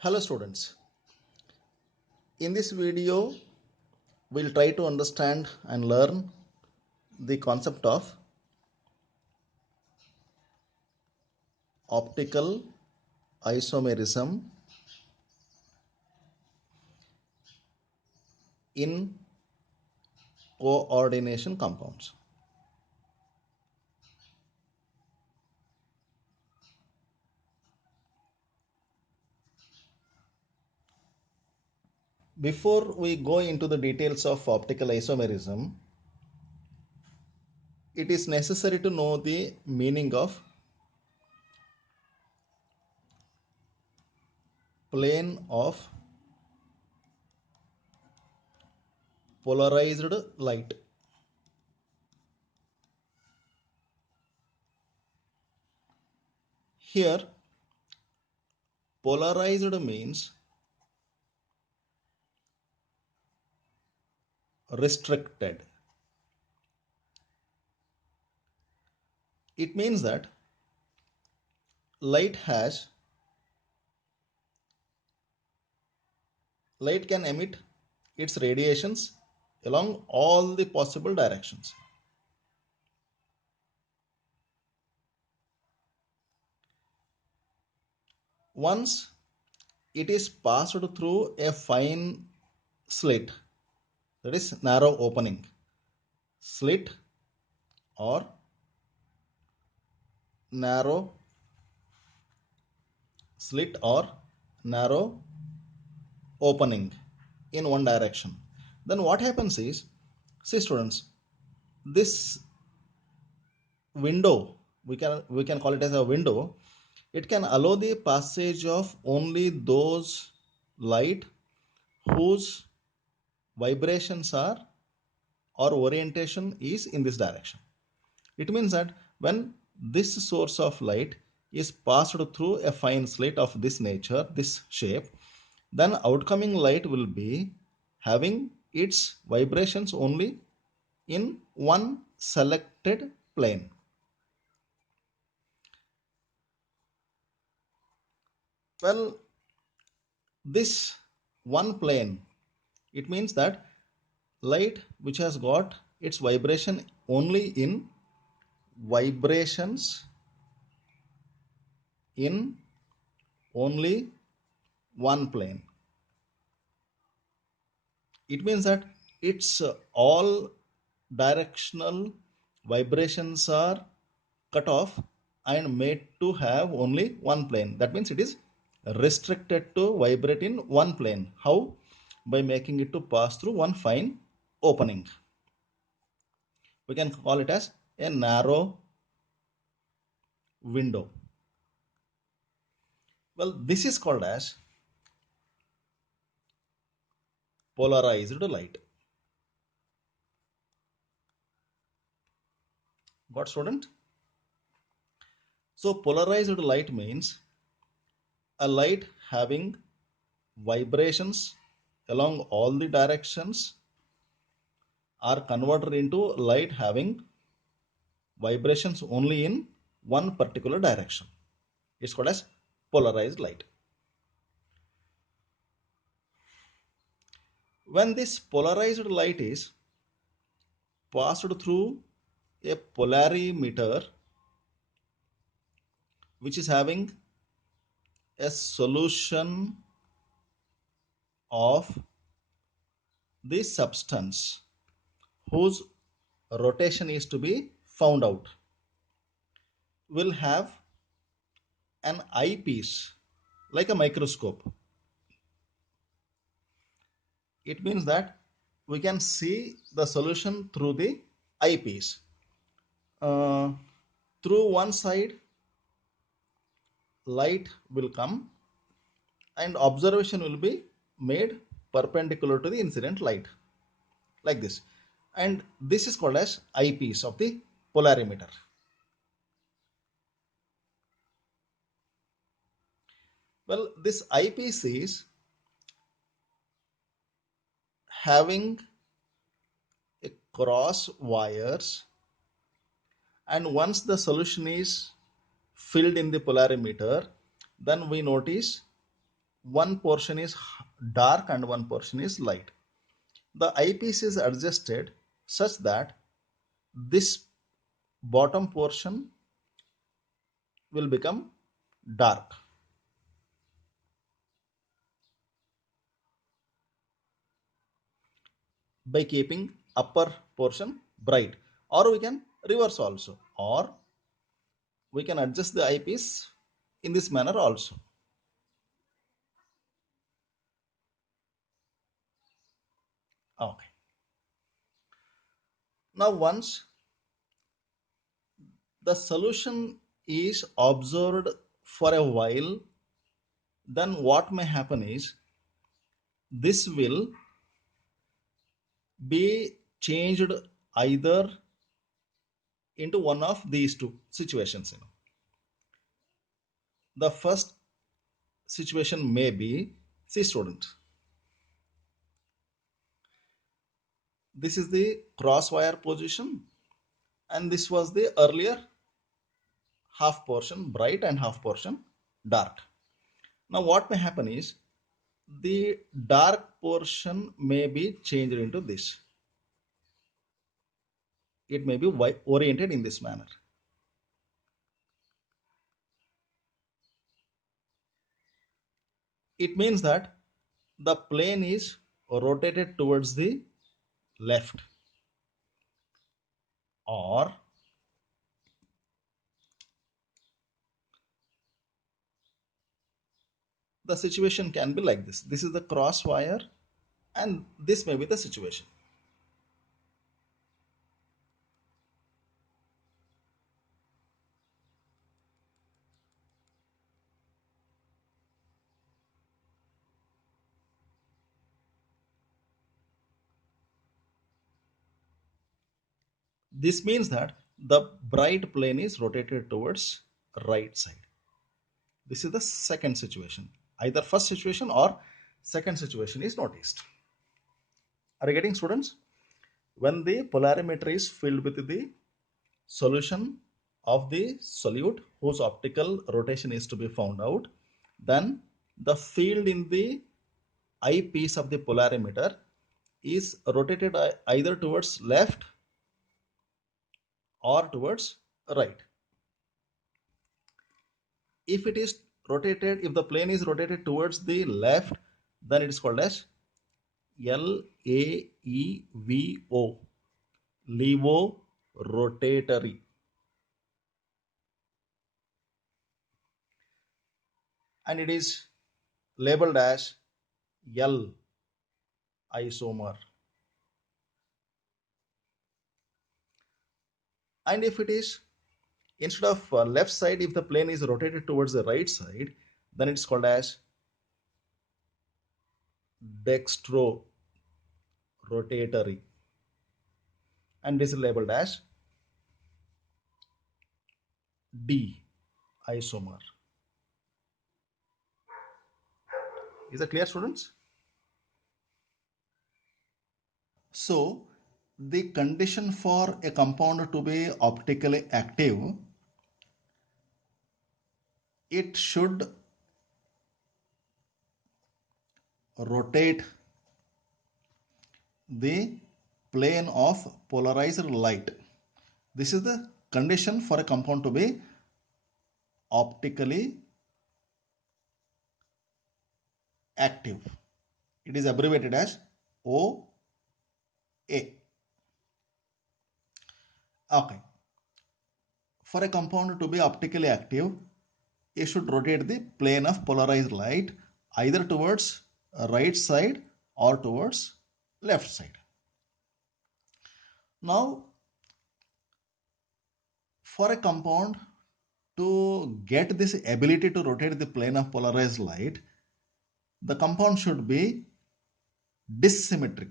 Hello students, in this video we'll try to understand and learn the concept of optical isomerism in coordination compounds. Before we go into the details of optical isomerism, it is necessary to know the meaning of plane of polarized light. Here, polarized means restricted. It means that light can emit its radiations along all the possible directions. Once it is passed through a fine slit, that is narrow opening, slit or narrow slit or narrow opening in one direction, then what happens is, see students, this window, we can call it as a window. It can allow the passage of only those light whose vibrations are or orientation is in this direction. It means that when this source of light is passed through a fine slit of this nature, this shape, then outcoming light will be having its vibrations only in one selected plane. Well, this one plane, it means that light which has got its vibration only in vibrations in only one plane. It means that its all directional vibrations are cut off and made to have only one plane. That means it is restricted to vibrate in one plane. How? By making it to pass through one fine opening. We can call it as a narrow window. Well, this is called as polarized light. Got, student? So polarized light means a light having vibrations along all the directions are converted into light having vibrations only in one particular direction. It's called as polarized light. When this polarized light is passed through a polarimeter which is having a solution of this substance whose rotation is to be found out, will have an eyepiece like a microscope. It means that we can see the solution through the eyepiece. Through one side light will come and observation will be made perpendicular to the incident light, like this, and this is called as eyepiece of the polarimeter. Well, this eyepiece is having a cross wires, and once the solution is filled in the polarimeter, then we notice one portion is dark and one portion is light. The eyepiece is adjusted such that this bottom portion will become dark by keeping upper portion bright, or we can reverse also, or we can adjust the eyepiece in this manner also. Okay. Now once the solution is observed for a while, then what may happen is this will be changed either into one of these two situations. The first situation may be, see student, this is the crosswire position and this was the earlier half portion bright and half portion dark. Now what may happen is the dark portion may be changed into this. It may be oriented in this manner. It means that the plane is rotated towards the left, or the situation can be like this. This is the cross wire and this may be the situation. This means that the bright plane is rotated towards right side. This is the second situation. Either first situation or second situation is noticed. Are you getting, students? When the polarimeter is filled with the solution of the solute whose optical rotation is to be found out, then the field in the eyepiece of the polarimeter is rotated either towards left or towards right. If it is rotated, if the plane is rotated towards the left, then it is called as LAEVO, levorotatory, and it is labeled as L isomer. And if it is instead of left side, if the plane is rotated towards the right side, then it's called as dextrorotatory, and this is labeled as D isomer. Is that clear, students? So the condition for a compound to be optically active, it should rotate the plane of polarized light. This is the condition for a compound to be optically active. It is abbreviated as OA. Okay. For a compound to be optically active, it should rotate the plane of polarized light either towards right side or towards left side. Now, for a compound to get this ability to rotate the plane of polarized light, the compound should be dissymmetric.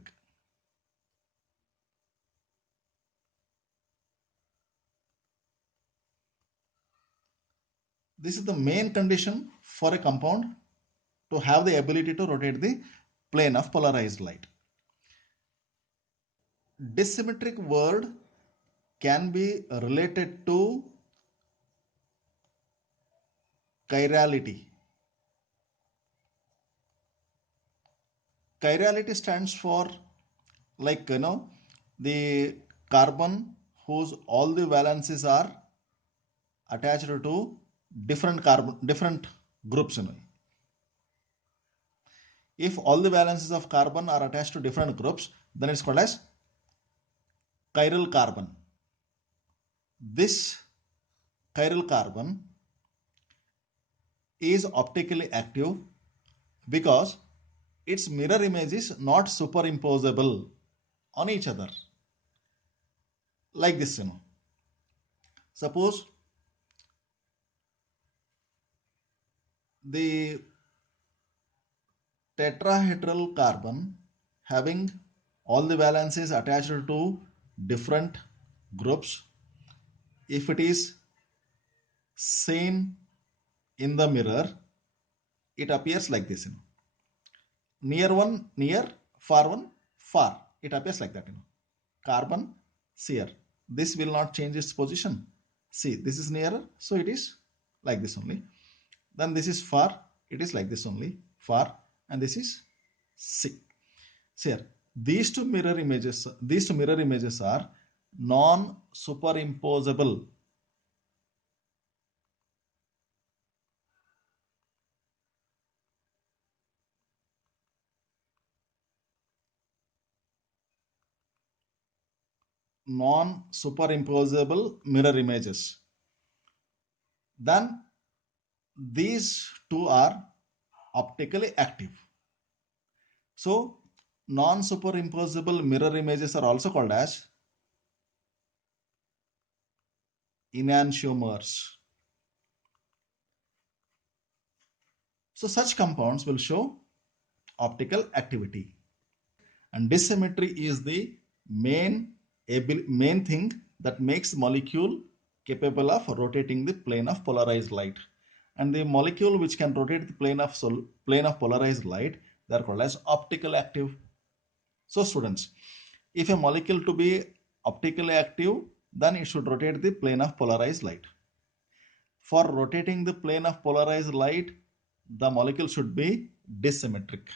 This is the main condition for a compound to have the ability to rotate the plane of polarized light. Dissymmetric word can be related to chirality. Chirality stands for, like, the carbon whose all the valences are attached to different groups. If all the valences of carbon are attached to different groups, then it's called as chiral carbon. This chiral carbon is optically active because its mirror image is not superimposable on each other. Like this, suppose the tetrahedral carbon having all the valences attached to different groups, if it is seen in the mirror, it appears like this. Near one near, far one far, it appears like that. Carbon here, this will not change its position. See, this is nearer, so it is like this only. Then this is far, it is like this only, far, and this is C. Here, these two mirror images are non-superimposable. Non-superimposable mirror images. Then these two are optically active. So non-superimposable mirror images are also called as enantiomers. So such compounds will show optical activity. And dissymmetry is the main thing that makes molecule capable of rotating the plane of polarized light. And the molecule which can rotate the plane of polarized light, they are called as optical active. So students, if a molecule to be optically active, then it should rotate the plane of polarized light. For rotating the plane of polarized light, the molecule should be dissymmetric.